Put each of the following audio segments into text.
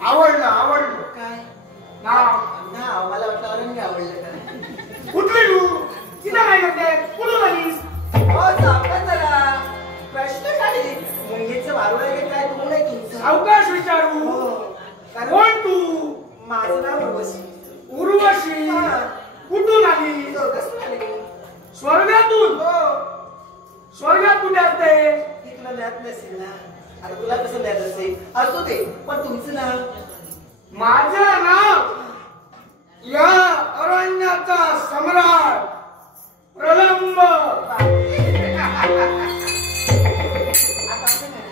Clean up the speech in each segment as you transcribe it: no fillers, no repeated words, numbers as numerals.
आवडलं आवडलं काय नाव नाव मला वाटलं अरंगी आवडलं का कुठली तू तिला काय म्हणते कुठून आलीस हो सावकाश जरा प्रश्न काढली मुंगीचं वारुळ आहे काय तू नाही तुमचं सावकाश विचारू हो कारण कोण तू माझं नाव उर्वशी उर्वशी कुठून आली कसं आले स्वर्गातून हो स्वर्गात कुठे असते ती तुला ज्ञात नसेल ना आता तुला कसं ज्ञात असेल असू दे पण तुमचं नाव माझं नाव या अरण्याचा सम्राट प्रलंब आता असं करा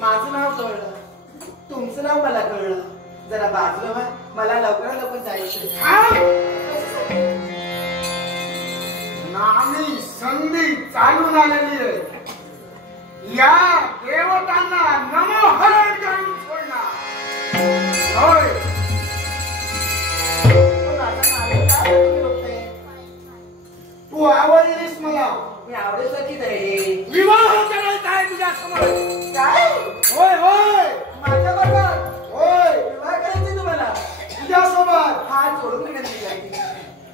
माझं नाव कळलं तुमचं नाव मला कळलं जरा बाजूला व्हा मला लवकरात लवकर जायचं नामी संधी चालून आलेली आहे या देवतांना नमोहरण करून सोडणार होय पण आता नाव काय तुम्ही रोखताय? तू आवडलीस मला मी आवडेसाठी नाही विवाह करायचा आहे तुझ्या समोर काय होय होय माझ्या बरोबर होय विवाह करायचे तुम्हाला तुझ्यासोबत हात जोडून विनंती करायची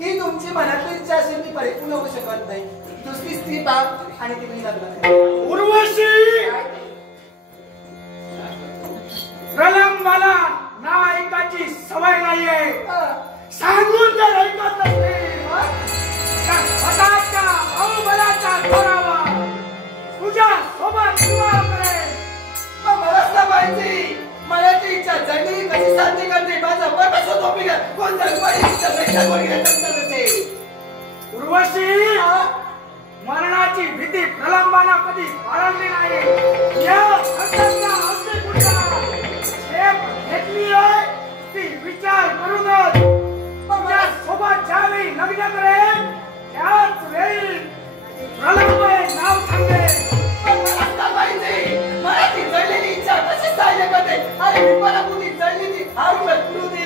ही तुमची मनातली इच्छा असेल ती परिपूर्ण होऊ शकत नाही दुसरी स्त्री पाप आणि ती मी लग्न उर्वशी प्रलंबाला नाव ऐकायची सवय नाहीये सांगून जर ऐकत नसते तर स्वतःच्या भाऊबलाच्या जोरावर तुझ्या सोबत विवाह करेल मलाच ना पाहिजे मला ती इच्छा जगली कशी साध्य करते माझा पर्पज होतो पिढ्या कोणत्या उर्वशी मरणाची भीती प्रलंबाना कधी बाळगली नाही या सत्याच्या अग्निकुंडाला झेप घेतली आहे ती विचार करूनच तुझ्या सोबत ज्यावेळी लग्न करेल त्याच वेळी प्रलंब नाव सांगेल मला ती जळलेली इच्छा कशी साध्य करते अरे मी मला कुठे जळली ती हारून पुरू दे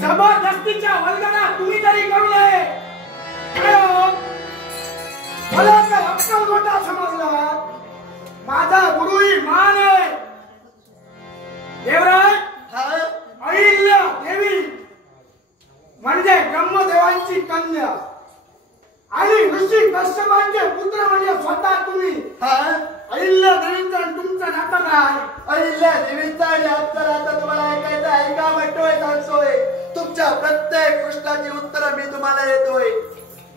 जबरदस्तीच्या वल्गना तुम्ही तरी करू नये मला काय अक्कल मोठा समजला माझा गुरु ही महान आहे कन्या आणि ऋषी कश्यपांचे पुत्र म्हणजे स्वतः तुम्ही हा अहिल्या देवींचा आणि तुमचं नातं काय? अहिल्या देवीचा आणि आमचा नातं तुम्हाला ऐकायचं ऐका म्हणतोय सांगतोय. तुमच्या प्रत्येक प्रश्नाची उत्तर मी तुम्हाला देतोय.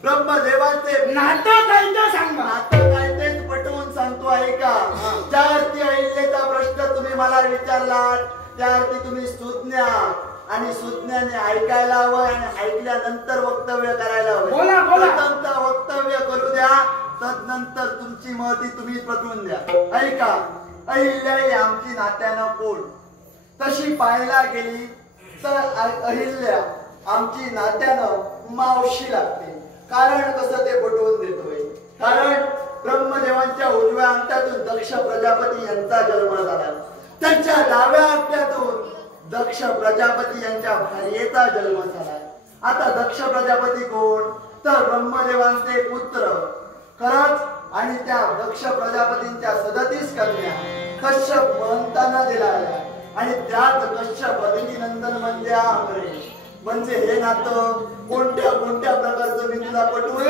ब्रह्मदेवाचे नातं काय ते सांगा. नातं काय तेच पटवून सांगतो ऐका. ज्यावरती अहिल्याचा प्रश्न तुम्ही मला विचारलात त्यावरती तुम्ही सुज्ञा आणि सुज्ञाने ऐकायला हवं आणि ऐकल्यानंतर वक्तव्य करायला हवं. बोला बोला. प्रथमतः वक्तव्य करू द्या तदनंतर तुमची मती तुम्ही पटवून द्या. ऐका. अहिल्या ही आमची नात्यानं कोण तशी पाहायला गेली तर अहिल्या आमची नात्यानं मावशी लागते. कारण कसं ते पटवून देतोय. कारण ब्रह्मदेवांच्या उजव्या अंगठ्यातून दक्ष प्रजापती यांचा जन्म झाला. त्यांच्या डाव्या अंगठ्यातून दक्ष प्रजापती यांच्या भार्येचा जन्म झाला. आता दक्ष प्रजापती कोण तर ब्रह्मदेवांचे पुत्र खरंच. आणि त्या दक्ष प्रजापतींच्या 37 कन्या कश्यप महंतांना दिल्या आणि त्याच कश्यप अदिती नंदन म्हणजे अमरेश. म्हणजे हे नातं कोणत्या कोणत्या प्रकारचं मी तुला पटवून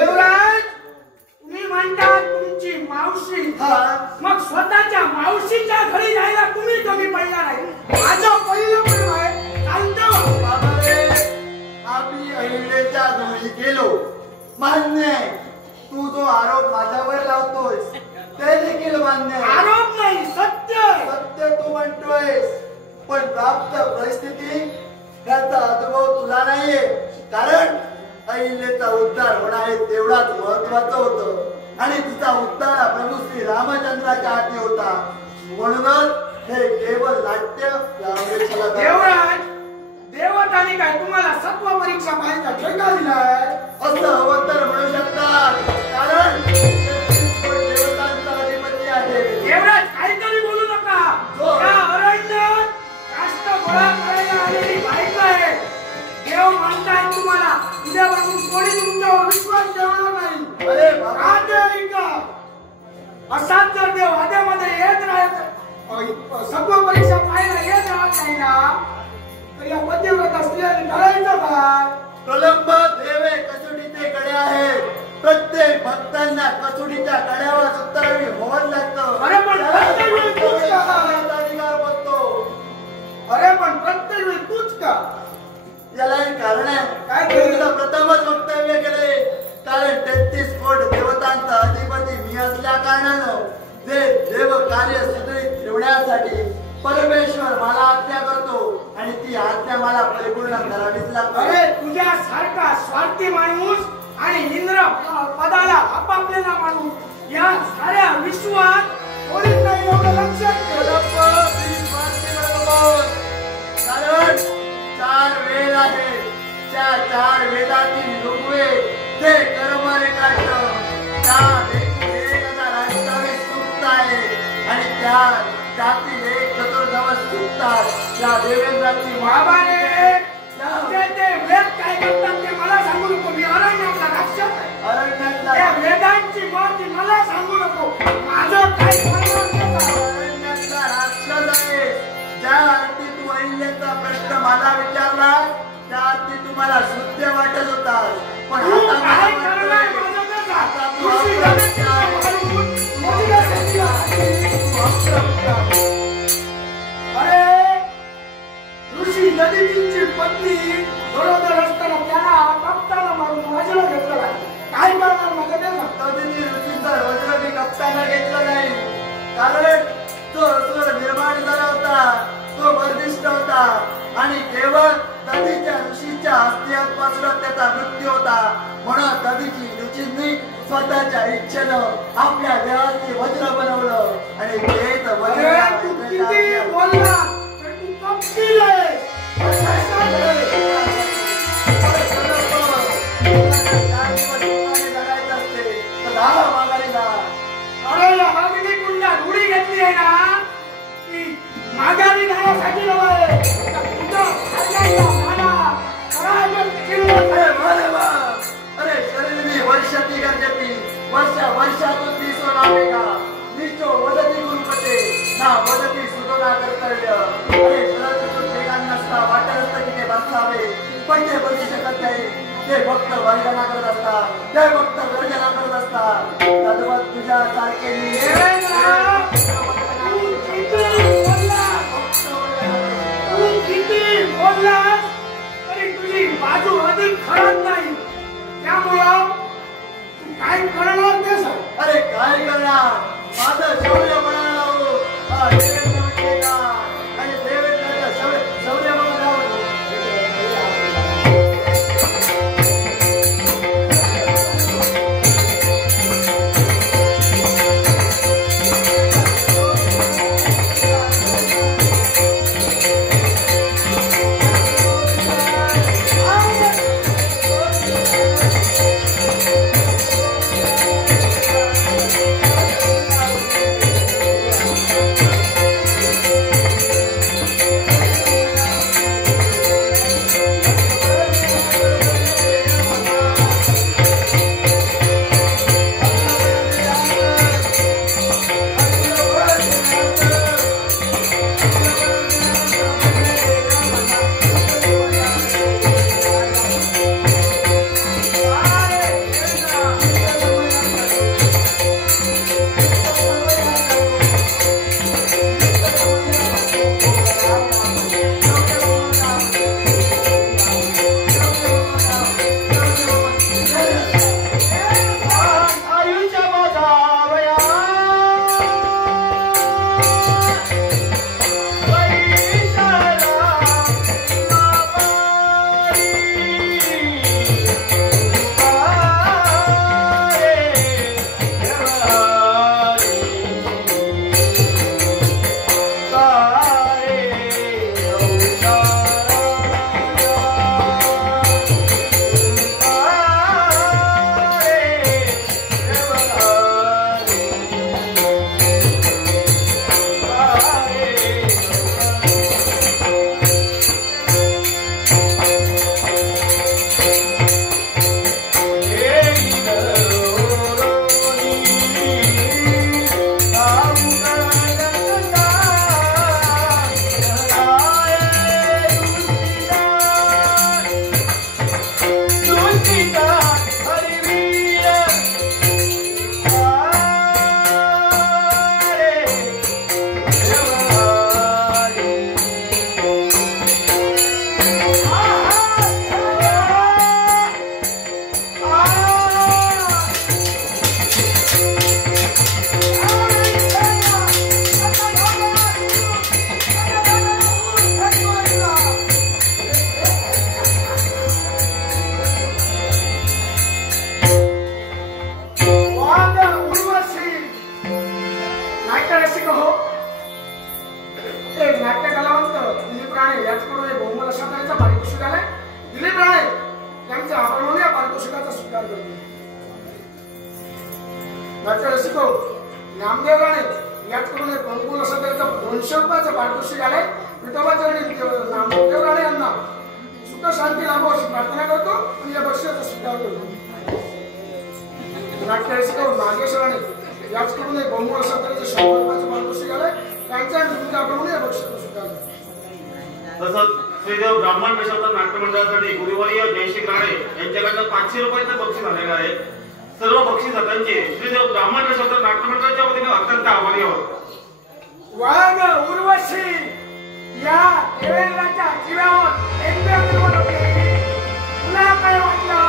तुम्ही म्हणता तुमची मावशी. मग स्वतःच्या मावशीच्या घरी जायला तुम्ही कमी पडला नाही. माझं पहिलं प्रेम आहे चालतं बाबा रे. आम्ही अहिल्याच्या घरी गेलो मान्य आहे. तू जो आरोप माझ्यावर लावतोयस ते देखील मान्य आहे. आरोप नाही सत्य. सत्य तू म्हणतोयस पण प्राप्त परिस्थिती त्याचा अनुभव तुला नाहीये. कारण अहिल्याचा उद्धार होणं हे तेवढाच महत्वाचं होतं आणि तिचा उद्धार हा प्रभू श्री रामचंद्राच्या हाती होता. म्हणूनच हे केवळ नाट्य देवराज देवताने काय तुम्हाला सत्व परीक्षा पाहायचा ठेका दिलाय असं हवं तर म्हणू शकतात. कारण देवतांचा अधिपती आहे. देवराज काहीतरी बोलू नका. या अरण्यात काष्ट गोळा करायला आलेली बायका आहे. देव म्हणताय तुम्हाला उद्यापासून कोणी तुमच्यावर विश्वास ठेवणार नाही. अरे बाबा असाच जर देव आद्यामध्ये येत राहत सत्व परीक्षा पाहायला येत राहत नाही ना तर या पतिव्रता स्त्रियांनी करायचं काय? प्रलंब देवे कसोटीचे कडे आहे. प्रत्येक भक्तांना कसोटीच्या कड्यावर उतरावी होऊन लागतं. अरे पण प्रत्येक वेळी तूच का? अधिकार बघतो. अरे पण प्रत्येक वेळी तूच का? याला एक कारण आहे. काय तुला प्रथमच वक्तव्य केले. कारण 33 कोट देवतांचा अधिपती मी असल्या कारणानं ते देव कार्य सुरळीत ठेवण्यासाठी परमेश्वर मला आज्ञा करतो आणि ती आज्ञा मला परिपूर्ण करावीच लागते. अरे तुझ्या सारखा स्वार्थी माणूस आणि इंद्र पदाला आपापलेला माणूस या साऱ्या विश्वात कोणीच नाही एवढं लक्षात ठेव. कारण 4 वेद आहेत. त्या 4 वेदातील ऋग्वेद ते कर्म रेखाटतं. त्या 1028 सूक्त आहे आणि त्यातील 1 चतुर्दश सूक्तात या देवेंद्राची बाबाने ते वेद काय करतात ते मला सांगू नको. मी अरण्यातला राक्षस आहे. अरण्यातला त्या वेदांची माहिती मला सांगू नको. माझं काय अरण्यातला राक्षस आहे. ज्या अर्थी तू अहिल्याचा प्रश्न मला विचारला त्या अर्थी तुम्हाला शुद्ध वाटत होता. पण काय करणार अरे ऋषी नदीची पत्नी बरोबर असताना त्याला कप्ताला मारून बाजूला घेतलं. काय करणार माझं ते नदीची ऋषीचा वज्र मी कप्ताना घेतलं नाही. कारण तो असुर निर्माण झाला होता. तो बर्दिष्ट होता आणि केवळ नदीच्या ऋषीच्या अस्तित्वापासून त्याचा मृत्यू होता. म्हणून नदीची ऋषींनी स्वतःच्या इच्छेनं आपल्या देवाचे वज्र बनवलं आणि तेच वज्र तू किती बोलला तर तू कपटील आहे. जगायचं असते तर झालं माघारी जा. अरे अग्नी कुंडात उडी घेतली आहे ना ती माघारी जाण्यासाठी नव्हे. अरे शरीर वर्षाची गरजेती वर्षातून ती सोनावे का निश्चो वदती गुरुपते ना वदती सुधोना कर्तव्य. अरे शरद वेगान नसता वाटत असतं की ते बसावे पण ते बसू शकत नाही. ते फक्त गर्जना करत असतात, ते फक्त गर्जना करत असतात. तद्वत तुझ्या सारखे बोललास तरी तुझी बाजू अधिक खराब नाही. त्यामुळं तू काय करणार ते सांग. अरे काय करणार, माझं शौर्य म्हणाला देवेंद्र म्हणजे का, आणि देवेंद्राचं शौर्य म्हणून नामदेव गाणे याच करून कंकुल असं त्याचं 200 रुपयाचं पारितोषिक आले. विठोबाच्या नामदेव गाणे यांना सुख शांती लाभो अशी प्रार्थना करतो आणि या बक्षिसाचा स्वीकार करतो. नाट्यरसिक नागेश्वराने याच करून कंकुल असं त्याचं 100 रुपयाचं पारितोषिक आले. त्यांच्या निमित्ताप्रमाणे या बक्षिसाचा स्वीकार करतो. तसंच श्रीदेव ब्राह्मण पेशवता नाट्य मंडळासाठी गुरुवर्य जयश्री राणे यांच्याकडनं 500 रुपयाचं बक्षीस आलेलं आहे. सर्व बक्षिसांचे श्रीदेव ब्राह्मण पेशवता नाट्य मंडळाच्या वतीने अत्यंत आभारी आहोत. वाघ उर्वशी या देवेंद्राच्या जीवावर एकदम पुन्हा काय वाटलं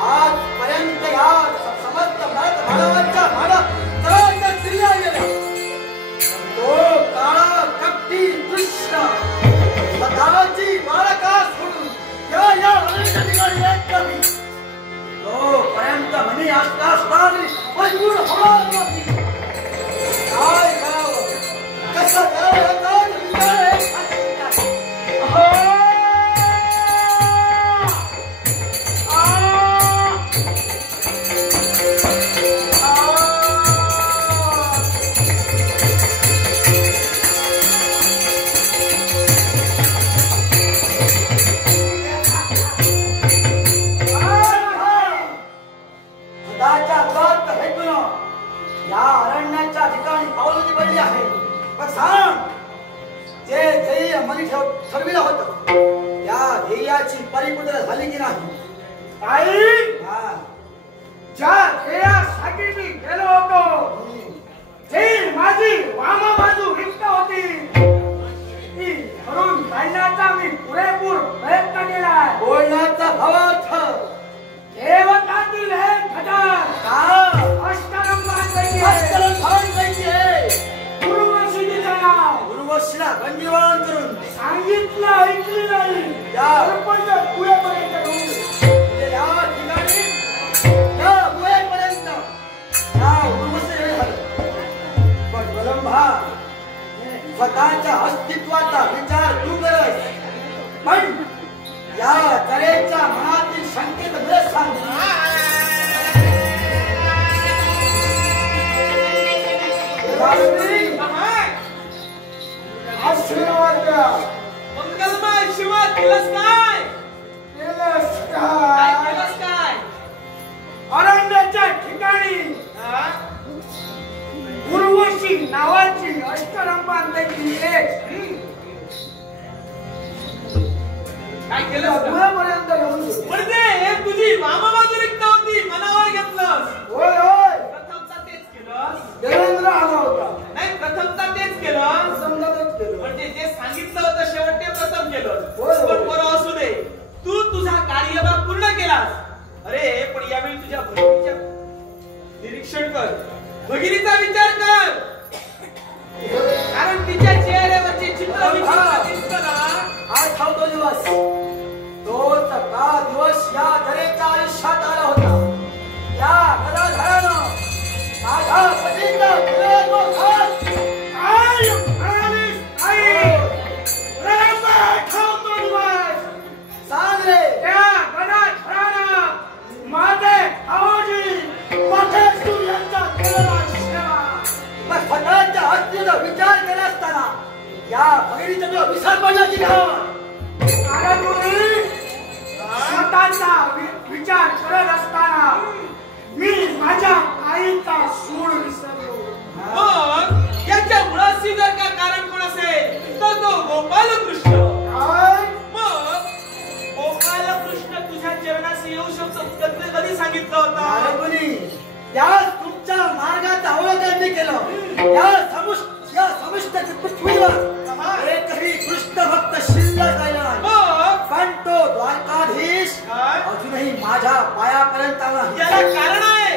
आजपर्यंत या समस्त भारत मानवाच्या भागात जिल्हा गेला तो काळा कपटी दुष्ट स्वतःची बाळका सोडून या ठिकाणी एक कमी तोपर्यंत म्हणी असता मजबूर होणार नाही. काय करावं मनी ठरविलं होतं या ध्येयाची परिपूर्ण झाली की नाही? आई हा ज्या ध्येयासाठी मी गेलो होतो ती माझी वामा बाजू रिक्त होती ती धरून काढण्याचा मी पुरेपूर प्रयत्न केलाय. बोलण्याचा भावार्थ देवतातील एक हजार अष्टरंगांपैकी गुरुवशीचं नाव उर्वशीला गंजीवळण करून सांगितलं ऐकली नाही या सरपंच पुढेपर्यंत घेऊन या ठिकाणी या मुळेपर्यंत या उर्वशी झालं. पण वलंभा स्वतःच्या अस्तित्वाचा विचार तू करस पण या तऱ्हेच्या मनातील शंकेत मला सांग. आशीर्वाद द्या. मंगलमय शिवा केलंस काय? केलंस काय काय? केलंस काय? अरण्याच्या ठिकाणी उर्वशी नावाची अष्टरंगांपैकी एक काय केलंस का? पुढेपर्यंत घेऊन गेली. म्हणजे तुझी वामबाजू रिक्त होती मनावर घेतलंस. होय होय प्रथमता तेच केलंस. देवेंद्र आला होता नाही प्रथमता तेच केलं. समजाच केलं. म्हणजे जे सांगितलं होतं शेवट ते प्रथम केलं. होय, होय. पण बरं असू दे तू तुझा कार्यभाग पूर्ण केलास. अरे पण यावेळी तुझ्या भगिनीच्या निरीक्षण कर. भगिनीचा विचार कर कारण तिच्या चेहऱ्यावरचे चित्र विचित्र दिसतं ना. आठवतो दिवस तोच का दिवस या धरेच्या आयुष्यात आला होता. या गदाधरानं माझ्या पतीचा घात आई म्हणालीस आई प्रेम ठेवतो दिवस सांग रे. त्या गदाधरानं माझे भाऊजी मठेश्वर यांचा केलेला सेवा मग स्वतःच्या अस्तित्वाचा विचार केला असताना या भगिनीचा तुला विसर पडला की नाही? कारण मुली स्वतःचा विचार करत असताना मी माझ्या आईचा सूड विसरलो. मग याच्या मुळाशी जर का कारण कोण असेल तर तो गोपालकृष्ण. काय? मग गोपालकृष्ण तुझ्या चरणाशी येऊ शकतो कधी सांगितलं होतं? नारदमुनी, त्यास तुमच्या मार्गात अवलंबन केलं. या समिष्ट पृथ्वीवर एकही कृष्ण भक्त शिल्लक राहिला नाही. मग पण तो द्वारकाधीश काय? अजूनही माझ्या पायापर्यंत आला नाही. याला कारण आहे.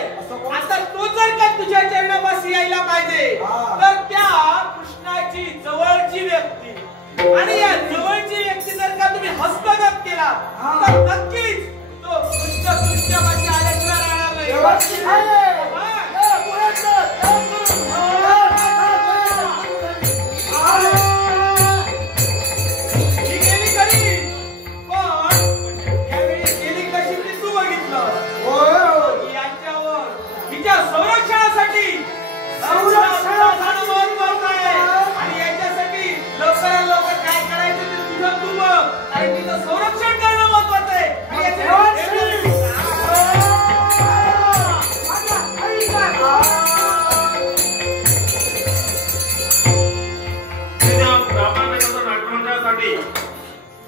आता तो जर का तुझ्या चरणापाशी यायला पाहिजे हा. तर त्या कृष्णाची जवळची व्यक्ती आणि या जवळची व्यक्ती जर का तुम्ही हस्तगत केला हा. तर नक्कीच तो कृष्ण तुमच्यापाशी आल्याशिवाय राहणार नाही. व्यवस्थित आहे. हा. ही गेली खरी पण यावेळी गेली कशी ती तू बघितलं. यांच्यावर हिच्या संरक्षणासाठी महत्वाचं आहे आणि याच्यासाठी लवकरात लवकर काय करायचं ते तुझं तू बघ कारण तिचं संरक्षण करणं महत्वाचं आहे आणि याच्यासाठी श्रीदेव ब्राह्मण पेशवत नाट्यमंडळासाठी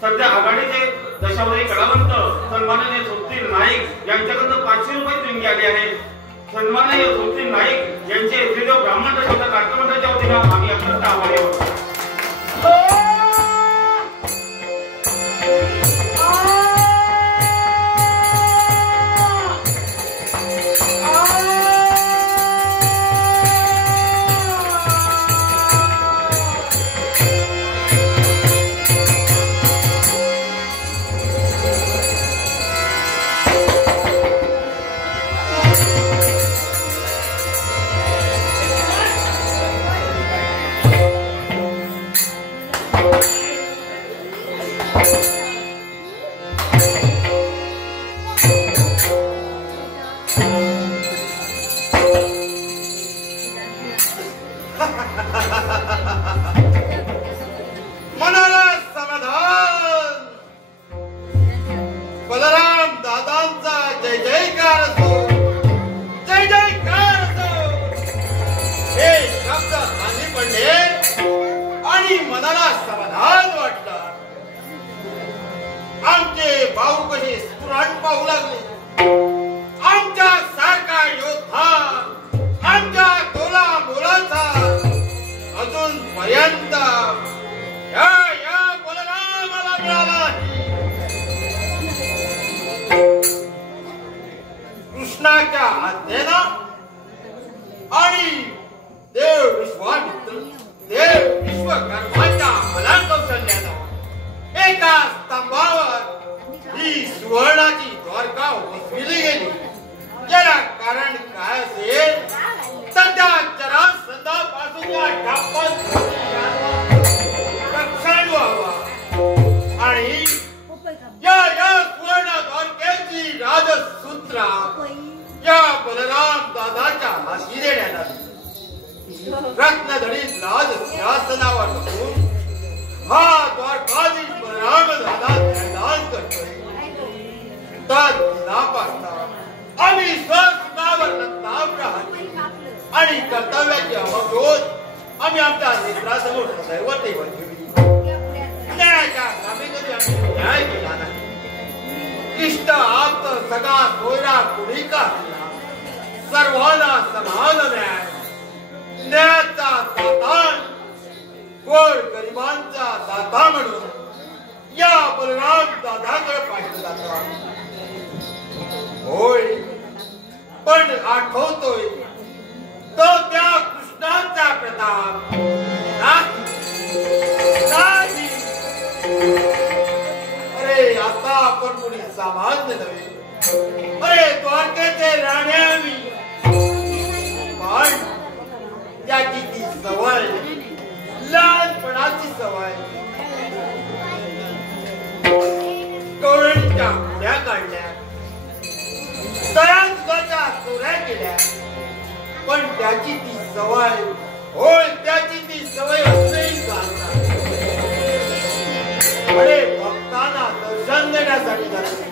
सध्या आघाडीचे दशावतारी कलावंत सन्माननीय सुप्तीन नाईक यांच्याकडून 500 रुपये देणगी आली आहे. सन्माननीय सुप्तीन नाईक यांचे श्रीदेव ब्राह्मण पेशवत नाट्यमंडळाच्या वतीनं आम्ही अत्यंत आभारी आहोत. मनाला समाधान. बलराम दादांचा जय जयकार असो, जय जयकार असो. हे शब्द कानी पडले आणि मनाला समाधान वाटले. पाहू लागले. आमच्या सारखा योद्धा, आमच्या तोला मोलाचा अजून पर्यंत या बलरामाला मिळाला. कृष्णाच्या आज्ञेनं आणि देव विश्वामित्र, देव विश्वकर्माच्या बलाकौशल्यानं एका स्तंभावर ही सुवर्णाची द्वारका वसविली गेली. याला कारण काय असेल तर त्या जरासंधापासून या ठापन रक्षण व्हावं आणि या सुवर्ण द्वारकेची राजसूत्रा या बलराम दादाच्या हाती देण्यात आली. रत्नधडीत राज सिंहासनावर बसून हा द्वारकाधीश बलराम दादा ध्यान करतोय. तर दिनापासून आम्ही स्वसुखावर रत्नाभ राहतो आणि कर्तव्याची अवरोध आम्ही आमच्या नेत्रासमोर सदैव ठेवत ठेवली. न्यायाच्या कामी कधी आम्ही न्याय केला नाही. इष्ट आप्त सगळा सोयरा कुणी का सर्वांना समान न्याय, न्यायाचा दाता, गोड गरिबांचा दाता म्हणून या बलराम दादाकडे पाहिलं जातं. होय, पण आठवतोय तो त्या कृष्णाचा प्रताप नाही. अरे आता आपण कोणी सामान्य नव्हे. अरे द्वारकेचे राणे आम्ही, पण त्याची ती सवय, लहानपणाची सवय. कवळीच्या पुड्या काढल्या, तळांच्या चोऱ्या केल्या, पण त्याची ती सवय, होय त्याची ती सवय असेही चालणार. अरे भक्तांना दर्शन देण्यासाठी जाते.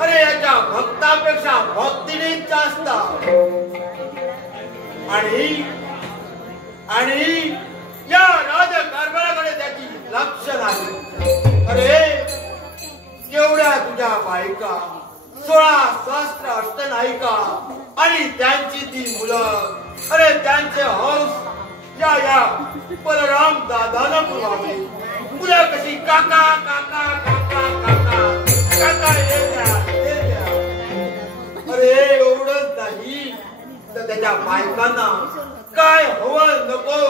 अरे याच्या भक्तापेक्षा भक्तीने जास्त. आणि या राजकारभाराकडे त्याची लक्ष नाही. अरे केवढ्या तुझ्या बायका, 16 सहस्त्र अष्टनायिका आणि त्यांची ती मुलं, अरे त्यांचे हौस या बलराम दादाला पुरवावे. मुलं कशी काका काका काका काका काका हे द्या. अरे एवढंच नाही तर त्याच्या बायकांना काय हवं नको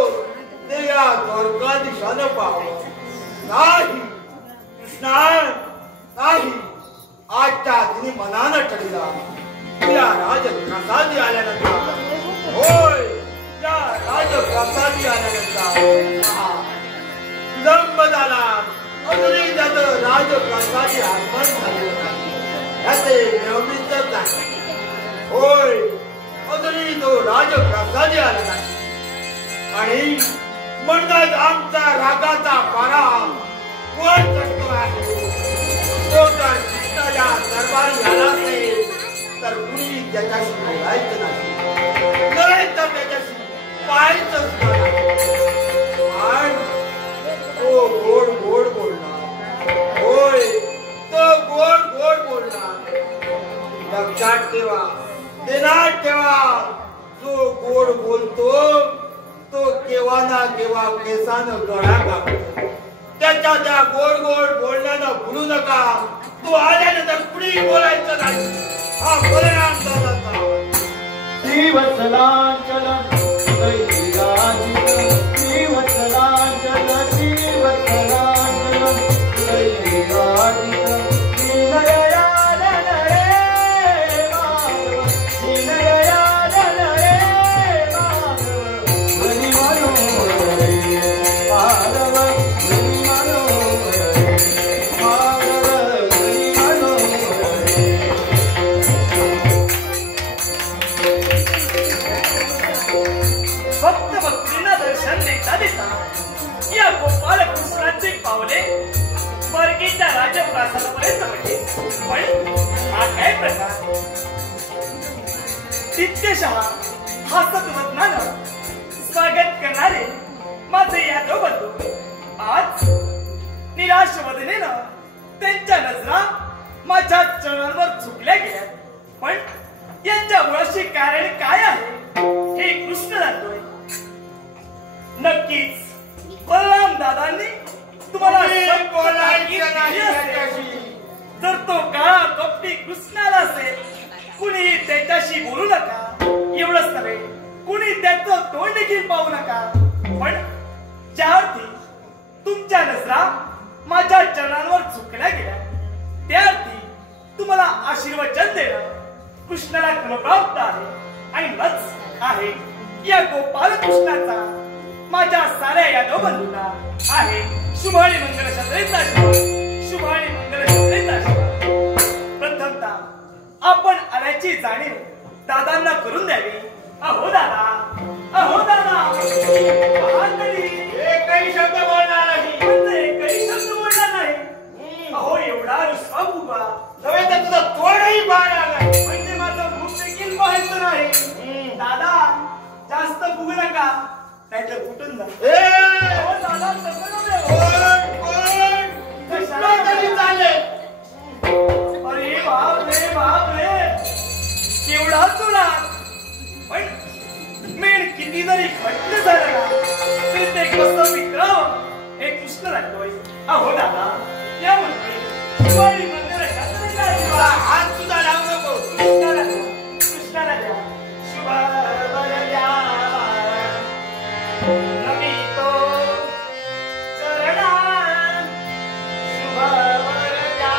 ते या द्वारकाधीशानं पाहावं. नाही कृष्णा नाही. आजच्या दिनी मनानं ठरला. या राजप्रसादी आल्यानंतर, होय या राजप्रसादी आल्यानंतर विलंब झाला. अजूनही त्याचं राजप्रसादी आगमन झालेलं नाही. याचे नेहमीच आहे. होय अजूनही तो राजप्रसादी आला नाही. आणि म्हणतात आमचा रागाचा पारा वर चढतो आहे. तो जर कृष्णाच्या दरबारी आला नाही तर कुणी त्याच्याशी बोलायचं नाही तर त्याच्याशी पाहायचंच नाही. पण तो गोड गोड बोलणार. होय तो गोड गोड बोलणार. लक्षात ठेवा, ध्यानात ठेवा, जो गोड बोलतो तो केव्हा ना केव्हा केसानं गळा कापतो. त्याच्या त्या गोड गोड बोलण्यानं भुलू नका. तो आल्यानंतर कुणी बोलायचं नाही. हा बलराम दादाचा श्रीवत्सलांचल श्रीवत्सलांचल श्रीवत्सलांचल या गोपाल कृष्णाचे पावले परगीच्या राजप्रासादापर्यंत पडले. पण हा काय प्रकार? तितकेशः हसत वदनानं स्वागत करणारे माझे यादव बंधू आज निराश वदनेनं त्यांच्या नजरा माझ्या चरणांवर झुकल्या गेल्या, पण यांच्या मुळाशी कारण काय आहे हे कृष्ण जाणतोय. नक्कीच बलराम दादांनी तुम्हाला बोलायचं नाही त्याच्याशी. जर तो काळा कपटी कृष्णाला असेल, कुणी त्याच्याशी बोलू नका. एवढंच नव्हे, कुणी त्याचं तोंड देखील पाहू नका. पण ज्या अर्थी तुमच्या नजरा माझ्या चरणांवर झुकल्या गेल्या, त्या अर्थी तुम्हाला आशीर्वचन देणं कृष्णाला क्रमप्राप्त आहे. आणि मच आहे या गोपाल कृष्णाचा माझ्या साऱ्या यादव बंधूंना आहे शुभ आणि मंगल शास्त्रीचा आशीर्वाद. शुभ आणि मंगल शास्त्रीचा आशीर्वाद. प्रथमतः आपण आल्याची जाणीव दादांना करून द्यावी. अहो दादा, अहो दादा, एकही शब्द बोलणार नाही. म्हणजे एकही शब्द बोलणार नाही. अहो एवढा रुसवा फुगा, नव्हे तर तुझं तोंडही पाहणार नाही. म्हणजे माझं मुख देखील पाहायचं नाही. दादा जास्त फुगू नका, नाहीतर फुटून जा. अहो दादा तसं नव्हे हो. कशाला तरी चालेल. अरे बाप रे, बाप रे, केवढा तुला. पण मेण किती जरी घट्ट झालं ना, तरी ते कसं विकरावं हे कृष्ण लागतोय. अहो दादा, या म्हणते दिवाळी मंदिर शास्त्रीचा आशीर्वाद. हात सुद्धा लावू नको. कृष्णाला द्या, कृष्णाला द्या. शुभ वर द्या. नमितो चरणां शुभ वर द्या.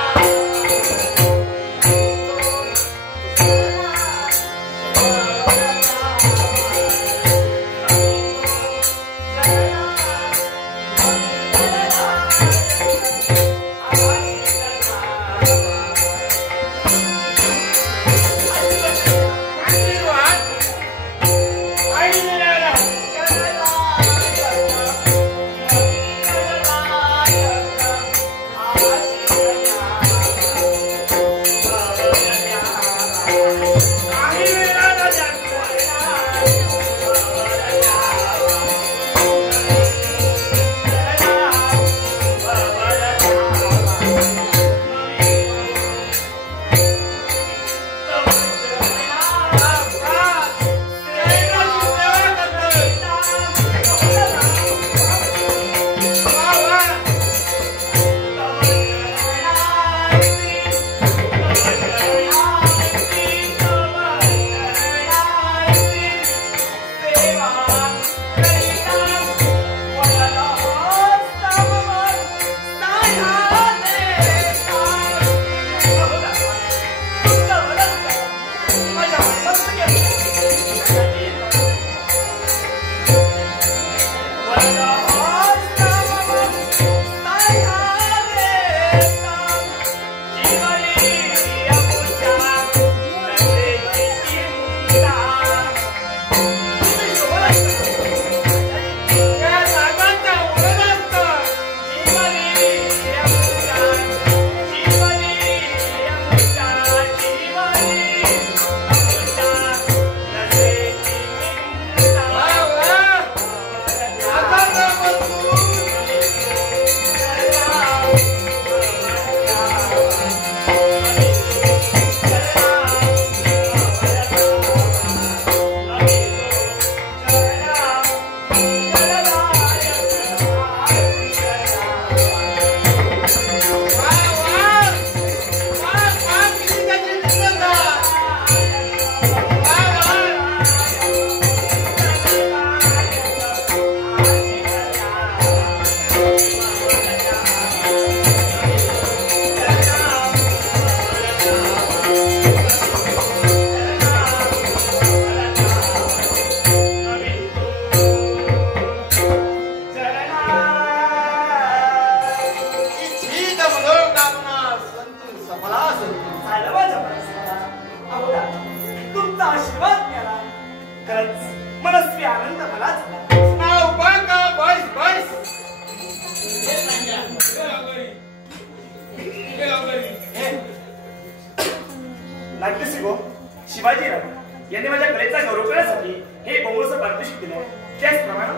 शिवाजीराव यांनी माझ्या कलेचा गौरव करण्यासाठी हे बहुमोल पारितोषिक दिले. त्याचप्रमाणे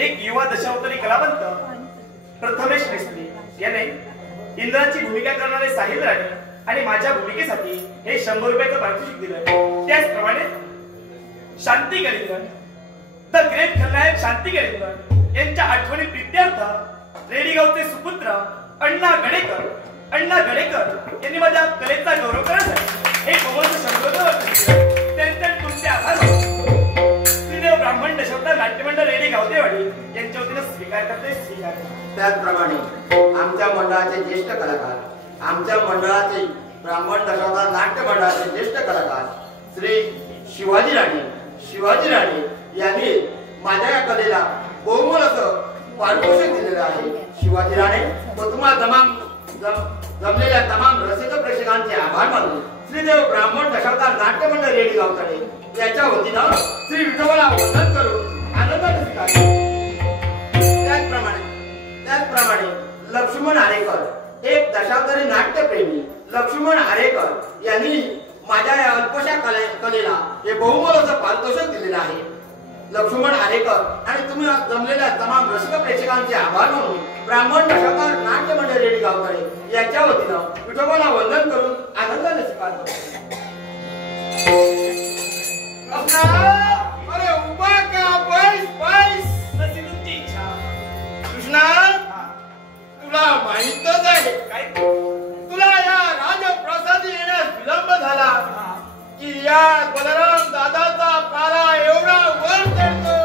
एक युवा दशावतारी कलावंत प्रथमेश नेसले याने इंद्राची भूमिका करणारे साहिल राणे आणि माझ्या भूमिकेसाठी हे 100 रुपयाचं पारितोषिक दिलं. त्याचप्रमाणे शांती कलिंगण, द ग्रेट खलनायक शांती कलिंगण यांच्या आठवणी प्रित्यर्थ रेडीगावचे सुपुत्र अण्णा गडेकर यांनी माझ्या कलेचा गौरव करण्यासाठी हे कोमलचं 100 रुपये वाटलं. त्यांच्या तुमचे आभार मानतो. श्रीदेव ब्राह्मण दशावतार नाट्यमंडळ रेडी गावदेवाडी यांच्या वतीनं स्वीकार करते. त्याचप्रमाणे आमच्या मंडळाचे ज्येष्ठ कलाकार, आमच्या मंडळाचे ब्राह्मण दशावतार नाट्य मंडळाचे ज्येष्ठ कलाकार श्री शिवाजी राणे यांनी माझ्या या कलेला बहुमोल असं पारितोषिक दिलेलं आहे. शिवाजी राणे व तुम्हाला जमलेल्या तमाम रसिक प्रेक्षकांचे आभार मानून श्रीदेव ब्राह्मण दशावतार नाट्य मंडळ रेडी गावकडे याच्या वतीनं श्री विठोबाला वंदन करून आनंदाने स्वीकारतो. त्याचप्रमाणे लक्ष्मण आरेकर, एक दशावतारी नाट्यप्रेमी लक्ष्मण आरेकर यांनी माझ्या या अल्पशा कलेला हे बहुमोल असं पारितोषिक दिलेलं आहे. लक्ष्मण आरेकर आणि तुम्ही जमलेल्या तमाम रसिक प्रेक्षकांचे आभार मानून ब्राह्मण दशावतार नाट्य मंडळ रेडी गावकडे याच्या वतीनं विठोबाला वंदन करून आनंदाने स्वीकारतो. अरे उभा का बैस तुमची इच्छा. कृष्णा, तुला माहितच आहे काय तुला या राजप्रसादी येण्यास विलंब झाला की या बलराम दादाचा पारा एवढा वर चढतो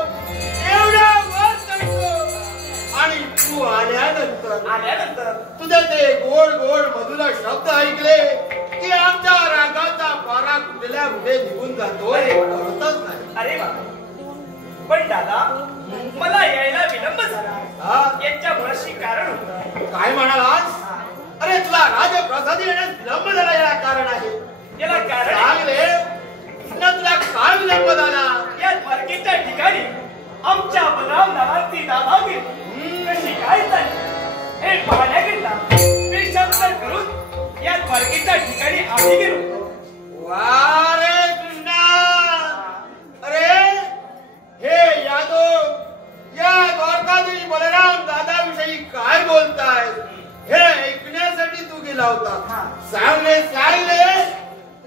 आणि तू आल्यानंतर तुझे ते गोड मधुर शब्द ऐकले की आमच्या रागाचा पारा कुठल्या कुठे निघून जातोय कळतच नाही. अरे बाबा, पण दादा मला यायला विलंब झाला. याच्या मुळाशी कारण होतं. काय म्हणालास? अरे तुला राजप्रसादी येण्यास विलंब झाला याला कारण आहे. याला कारण चांगले तुला काय विलंब झाला? या द्वारकेच्या ठिकाणी आमच्या बलराम दादांची दादागिरी कशी काय झाली हे पाहण्याकरिता पेशांतर करून या द्वारकेच्या ठिकाणी आम्ही गेलो. वा रे कृष्णा, अरे हे यादव या द्वारकाधीश बलराम दादाविषयी काय बोलताय हे ऐकण्यासाठी तू गेला होता. सांगले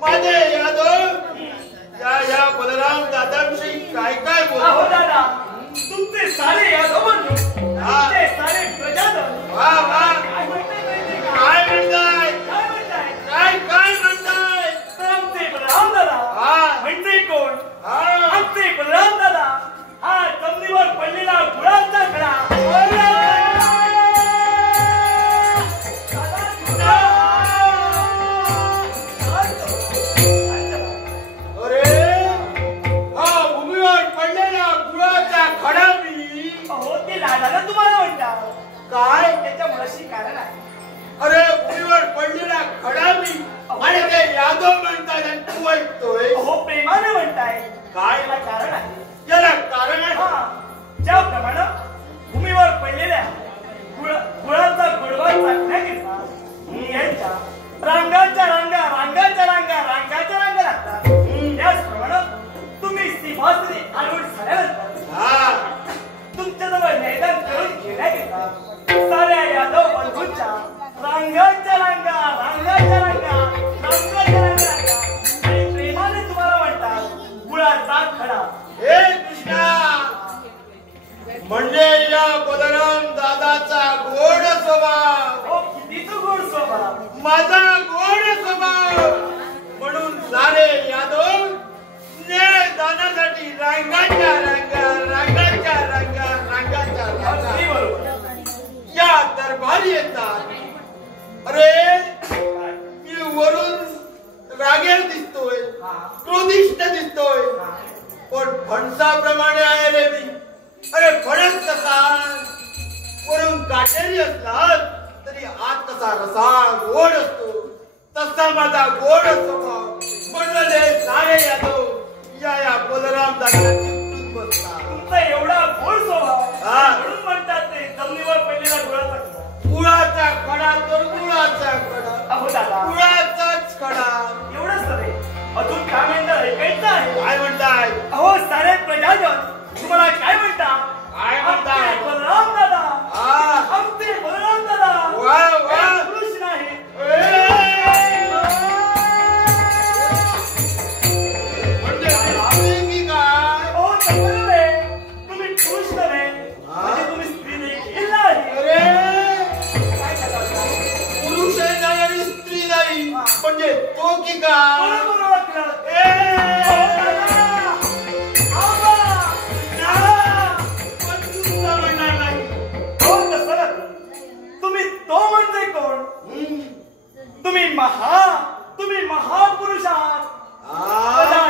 माझे यादव या बलराम दादाविषयी काय बोलतो? हो दादा, तुमचे सारे यादव बंधू, तुमचे सारे प्रजाजन वा काय म्हणताय? काय म्हणताय? तर आमचे बलराम दादा म्हणजे कोण? आमचे बलराम दादा हा जमिनीवर पडलेला गुळाचा खडा. तुम्हाला म्हणता काय त्याच्या मुळाशी कारण आहे. अरे भूमीवर पडलेला खडा मी आणि ते यादव म्हणतात आणि तू ऐकतोय. हो प्रेमाने म्हणताय. काय याला कारण आहे. याला कारण आहे. ज्याप्रमाणे भूमीवर पडलेल्या गुळाचा गोडवा चाखण्याकरिता यांच्या रांगाच्या रांगा लागतात. त्याचप्रमाणे तुम्ही सिंहासनी आरूढ झाल्यानंतर तुमच्याजवळ मैदान करून घेण्याकरिता साऱ्या यादव बंधूंच्या रांगाच्या रांगा आणि प्रेमाने तुम्हाला म्हणतात गुळाचा खडा. हे कृष्णा, म्हणजे या बलराम दादाचा गोड स्वभाव. हो कितीच गोड स्वभाव. माझा गोड स्वभाव म्हणून सारे यादव न्याय दानासाठी रांगाच्या अगदी बरोबर. या दरबारी येतात. अरे मी वरून रागेर दिसतोय, क्रोधिष्ट दिसतोय, पण फणसाप्रमाणे आहे रे मी. अरे फणस कसा वरून काटेरी असला तरी आत कसा रसाळ गोड असतो, तसा माझा गोड स्वभाव. म्हणले सारे यादव या बलराम दादा चिपटून बसला. तुमचा एवढा गोड स्वभाव म्हणून म्हणतात ते जमिनीवर पडलेला गुळाचा खडा. गुळाचा खडा. अहो दादा, गुळाचाच खडा. एवढंच नव्हे, अजून काय म्हणतात ऐकायचं आहे. काय म्हणताय? अहो सारे प्रजाजन तुम्हाला काय म्हणतात? काय म्हणताय? बलराम दादा, आमचे बलराम दादा. वा वा. ओळखली का? बरोबर ओळखलं. तुम्ही तो म्हणजे कोण? तुम्ही महापुरुष आहात.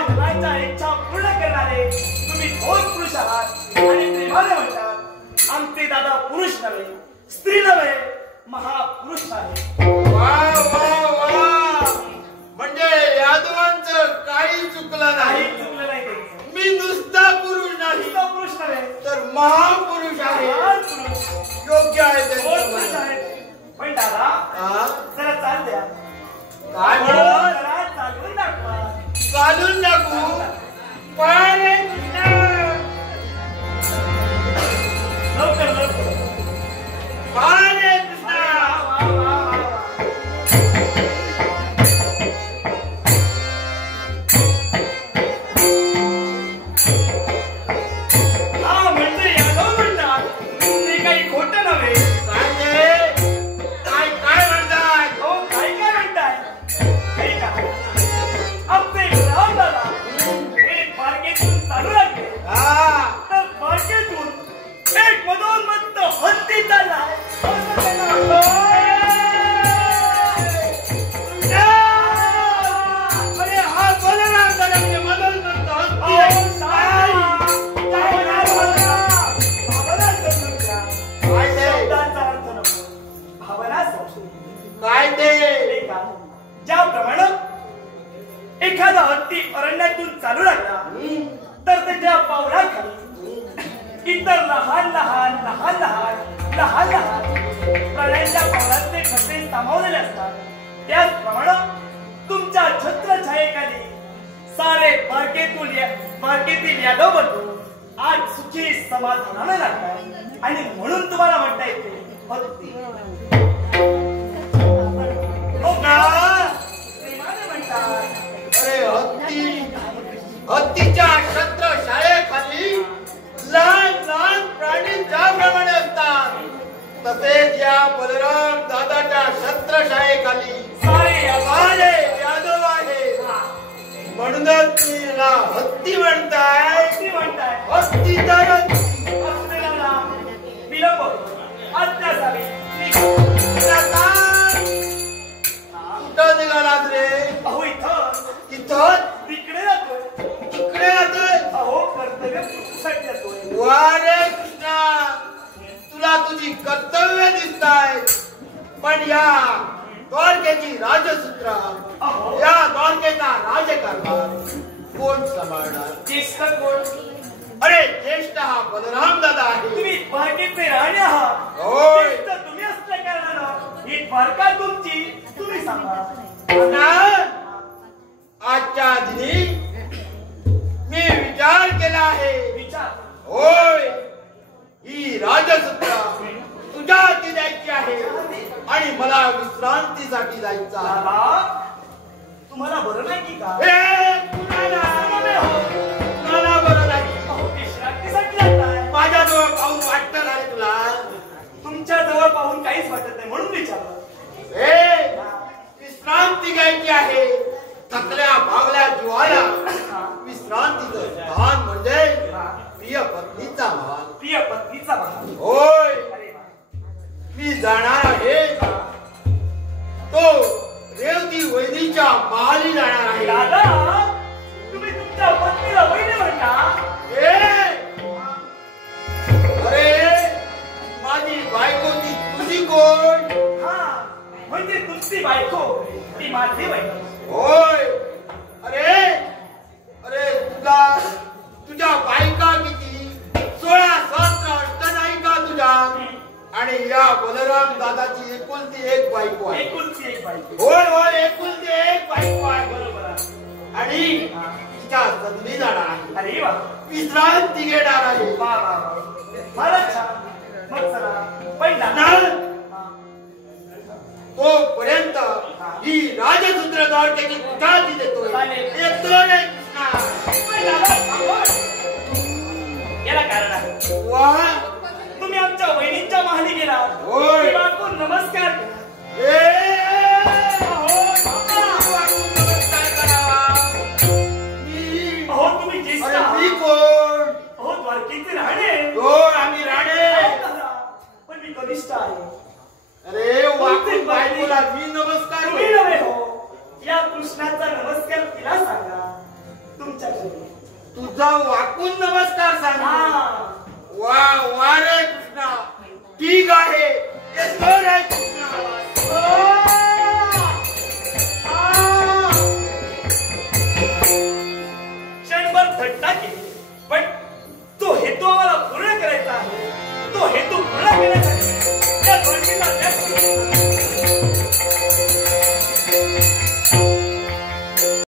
जगाच्या इच्छा पूर्ण करणारे तुम्ही तोच पुरुष आहात. आणि प्रेमाने म्हणतात आमचे दादा पुरुष नव्हे, स्त्री नव्हे, महापुरुष आहे. वा वा वा, म्हणजे यादवांचं काही चुकलं नाही. चुकलं नाही ते. मी नुसता पुरुष नाही नुसता पुरुष नव्हे तर महापुरुष आहे. महापुरुष. योग्य आहे ते. कोण पुरुष आहे? पण दादा हा? जरा चाल द्या. काय म्हणत? जरा चालवून दाखवा. चालून दाखवू? पण लवकर लवकर. हरे कृष्णा. हा म्हणजे यादव म्हणतात ते काही खोटं नव्हे. काय ते? काय काय म्हणतात? हो काय काय म्हणताय? हे का आपले राम दादा हे मार्गेतून चालू लागले हा, तर मार्गेतून एक मधोमध हत्ती चाललाय. असं त्यांना वाटलं. अरे हा बलराम दादाचे मदत करतो. हत्ती आहे. काय ते? काय ते? ज्याप्रमाणे एखादा हत्ती अरण्यातून चालू लागला तर त्याच्या पावलाखाली इतर लहान लहान लहान लहान लहान लहान प्राण्यांच्या पावलांचे ठसे सामावलेले असतात. त्याचप्रमाणे तुमच्या छत्रछायेखाली सारे बारकेतील यादव बंधू आज सुखी समाधानाने लागतात. आणि म्हणून तुम्हाला म्हणता येते हत्ती. हो का? प्रेमाने म्हणतात. अरे हत्तीच्या छत्रछायेखाली लहान लहान प्राणी ज्याप्रमाणे असतात तसेच या बलराम दादाच्या छत्रछायेखाली सारे यादव आहे. म्हणूनच तिला हत्ती म्हणताय. हत्ती म्हणताय. हत्ती तर असलेला विलंब अत्याचारी कुठं निघालात रे? अहो इथं इथं तिकडे जातोय. तिकडे जातोय. अहो कर्तव्य पूर्तीसाठी जातोय. वा रे कृष्णा, तुला तुझी कर्तव्य दिसतायत. पण या द्वारकेची राजसूत्र, अहो या द्वारकेचा राजकारभार कोण सांभाळणार? ज्येष्ठ कोण? अरे ज्येष्ठ हा बलराम दादा आहे. तुम्ही द्वारकेचे राणे आहात. होय. ज्येष्ठ तुम्ही असल्या कारणानं ही द्वारका तुमची, तुम्ही सांभाळा. आजच्या दिनी मी विचार केला आहे. विचार. होय, ही राजसूत्र तुझ्या हाती द्यायची आहे आणि मला विश्रांतीसाठी जायचं आहे. दादा तुम्हाला बरं नाही की का? मला बरं नाही. अहो विश्रांतीसाठी जाताय. माझ्याजवळ पाहून वाटतं नाही तुला? तुमच्या जवळ पाहून काहीच वाटत नाही म्हणून विचारलं. विश्रांती घ्यायची आहे. थकल्या भागल्या जीवाला विश्रांतीचं स्थान म्हणजे प्रिय पत्नीचा मान. प्रिय पत्नीचा मान. होय, अरे वा. मी जाणार आहे. तो रेवती वैदीच्या महाली जाणार आहे. दादा तुम्ही तुमच्या पत्नीला वहिनी म्हणता? अरे माझी बायको ती तुझी कोण? हा म्हणजे तुमची बायको ती माझी बायको. होय. अरे अरे तुझ्या बायका किती? 16 सहस्त्र अष्ट नाही का तुझ्या? आणि या बलराम दादाची एकुलती एक बायको आहे. एकुलती एक बायको. होय होय, एकुलती एक बायको आहे. बरोबर आहे. आणि तिच्या सदनी जाणार आहे. अरे वा. विश्रांती घेणार आहे. वा वा वा. फारच छान. मग चला पण दादा तोपर्यंत ही राजसूत्र द्वारकेची कुठाची देतोय. चालेल. येतो रे कृष्णा. पण दादा थांबा. याला कारण आहे. वा, तुम्ही आमच्या वहिनींच्या महाली गेला. होय. नमस्कार केला. ए, अहो, बाबा, नमस्कार कनिष्ठ आहे. अरे वाकून बायकोला मी नमस्कार तुम्ही नव्हे हो, या कृष्णाचा नमस्कार तिला सांगा. तुमच्याकडे तुझा वाकून नमस्कार सांगा. वा वा रे कृष्णा, ठीक आहे, येतो रे कृष्णा. क्षणभर थट्टा केली, पण तो हेतू आम्हाला पूर्ण करायचा आहे. तो हेतू पूर्ण करण्यासाठी त्या दोन्हीला व्यक्त केला.